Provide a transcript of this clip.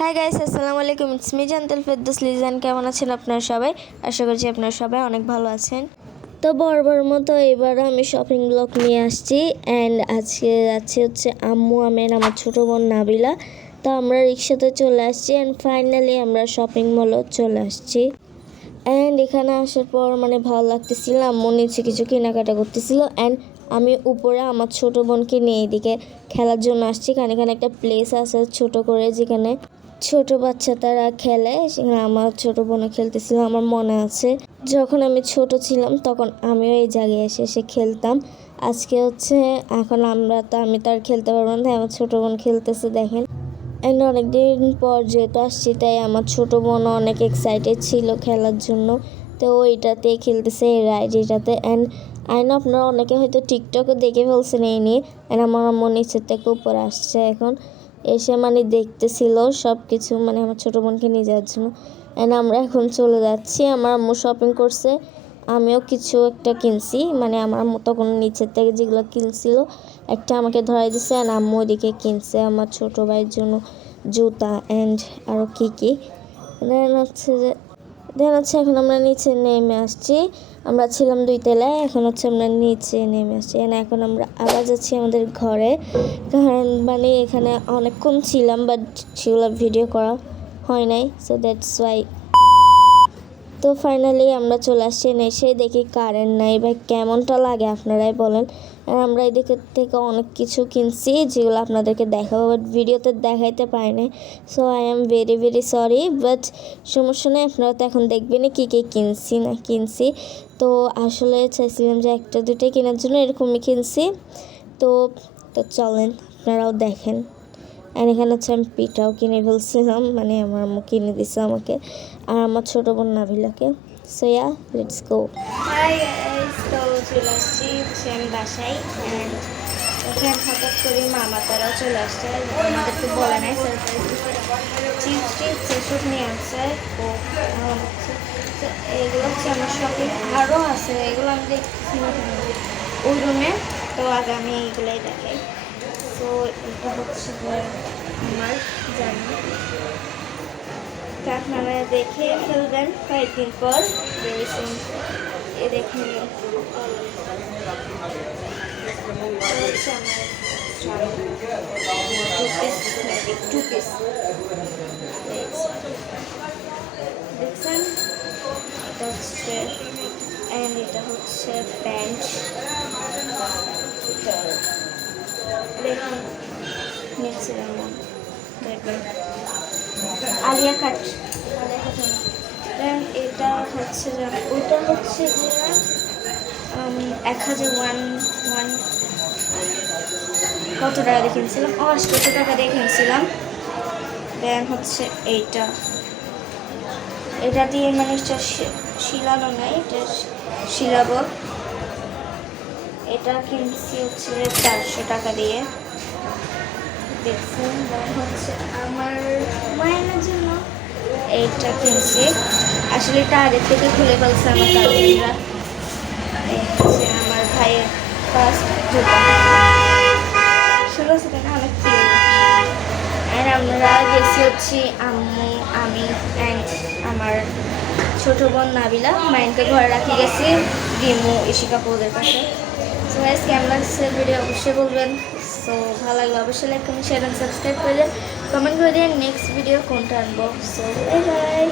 High guys আসসালামু আলাইকুম। It's me Jantal Ferdous Lizan কেমন আছেন আপনারা সবাই? আশা করছি আপনারা সবাই অনেক ভালো আছেন। তো বরাবর মতো এবার আমি শপিং ব্লগ নিয়ে আসছি। অ্যান্ড আজকে যাচ্ছি হচ্ছে আম্মু আমের আমার ছোটো বোন নাবিলা। তো আমরা রিক্সাতে চলে আসছি। অ্যান্ড ফাইনালি আমরা শপিং মলও চলে আসছি। অ্যান্ড এখানে আসার পর মানে ভালো লাগতেছিল। আম্মু নিচে কিছু কেনাকাটা করতেছিল। অ্যান্ড আমি উপরে আমার ছোট বোনকে নিয়ে এদিকে খেলার জন্য আসছি। কারণ এখানে একটা প্লেস আছে ছোট করে যেখানে ছোট বাচ্চা তারা খেলে, সেখানে আমার ছোট বোনও খেলতেছিল, আমার মনে আছে। যখন আমি ছোট ছিলাম, তখন আমিও এই জায়গায় এসে এসে খেলতাম। আজকে হচ্ছে, এখন আমরা তো, আমি তো আর খেলতে পারব না, তাই আমার ছোট বোন খেলতেছে, দেখেন। অ্যান্ড অনেকদিন পর যেহেতু আসছি, তাই আমার ছোট বোন অনেক এক্সাইটেড ছিল খেলার জন্য। তো ওইটাতে খেলতেছে, এই রাইড এটাতে। অ্যান্ড আইন আপনারা অনেকে হয়তো টিকটকে দেখে ফেলছেন এই নিয়ে। অ্যান্ড আমার আম্মু ইচ্ছে থেকে উপরে আসছে এখন। এসে মানে দেখতেছিল সব কিছু মানে আমার ছোটো বোনকে নিয়ে যাওয়ার জন্য। অ্যান্ড আমরা এখন চলে যাচ্ছি, আমার আম্মু শপিং করছে। আমিও কিছু একটা কিনছি মানে আমার আম্মু তখন নিচের থেকে যেগুলো কিনছিল, একটা আমাকে ধরাই দিছে অ্যান্ড আম্মু ওদিকে কিনছে আমার ছোটো ভাইয়ের জন্য জুতা অ্যান্ড আরও কী কী। দেন হচ্ছে যে দেন হচ্ছে এখন আমরা নিচে নেমে আসছি। আমরা ছিলাম দুই তলায়, এখন হচ্ছে আমরা নিচে নেমে আসছি। এখানে এখন আমরা আবার যাচ্ছি আমাদের ঘরে। কারণ মানে এখানে অনেকক্ষণ ছিলাম বাট সেগুলো ভিডিও করা হয় নাই সো দ্যাটস ওয়াই তো ফাইনালি আমরা চলে আসছি এসে দেখি কারেন্ট নাই বা কেমনটা লাগে আপনারাই বলেন। আর আমরা এদিকে থেকে অনেক কিছু কিনছি যেগুলো আপনাদেরকে দেখাবো বাট ভিডিওতে দেখাইতে পারি নাই। So I am very very sorry but সমস্যা নেই, আপনারা তো এখন দেখবেনই কী কী কিনছি, না কিনছি। তো আসলে চাইছিলাম যে একটা দুটোই কেনার জন্য এরকমই কিনছি। তো তো চলেন, আপনারাও দেখেন। আর এখানে হচ্ছে আমি পিঠাও কিনে ফেলছিলাম মানে আমার আম্মু কিনে দিছে আমাকে, আর আমার ছোটো বোন নাবিলাকে সো ইয়া লেটস গো চলে আসছি আমি বাসায় ওখানে হঠাৎ করে মামা তারাও চলে আসছে। আমাদেরকে বলে নাই সারপ্রাইজ চিপস টিপস সেসব নিয়ে আসছে। এগুলো হচ্ছে আমার শপিং আরও আছে, এগুলো আমি দেখছি ওই রুমে তো আগে আমি এইগুলোই দেখাই। তো এটা হচ্ছে যে আমার জামা আপনারা দেখে ফেলবেন কয়েকদিন পর সুন এ দেখে টু পিস দেখছেন? হচ্ছে অ্যান্ড এটা হচ্ছে প্যান্ট দেখুন নিচে এমন দেখবেন আলিয়া কাট। এটা হচ্ছে যে, ওটা হচ্ছে যে এক হাজার ওয়ান ওয়ান, কত টাকা দিয়ে কিনছিলাম? ও, আটশো টাকা দিয়ে কিনছিলাম। দেন হচ্ছে এইটা। এটা দিয়ে মানে শিলানো নাই এটা শিলাবো। এটা কিনছি হচ্ছে চারশো টাকা দিয়ে। হচ্ছে আমার মায়ের জন্য এইটা কিনছি। আসলে এটা আগের থেকে খুলে ফেলছে আমার হচ্ছে আমার ভাইয়ের ফার্স্ট আর আমরা গেছি হচ্ছে আম্মু, আমি অ্যান্ড আমার ছোট বোন নাবিলা। মাইনকে ঘরে রাখি গেছি, রিমু ইশিকা পৌদের কাছে সো গাইস কেমন ভিডিও অবশ্যই বলবেন। সো ভালো লাগলে। অবশ্যই লাইক কমেন্ট শেয়ার সাবস্ক্রাইব করে দেন কমেন্ট করে দিয়ে নেক্সট ভিডিও কোনটা আনব। So bye bye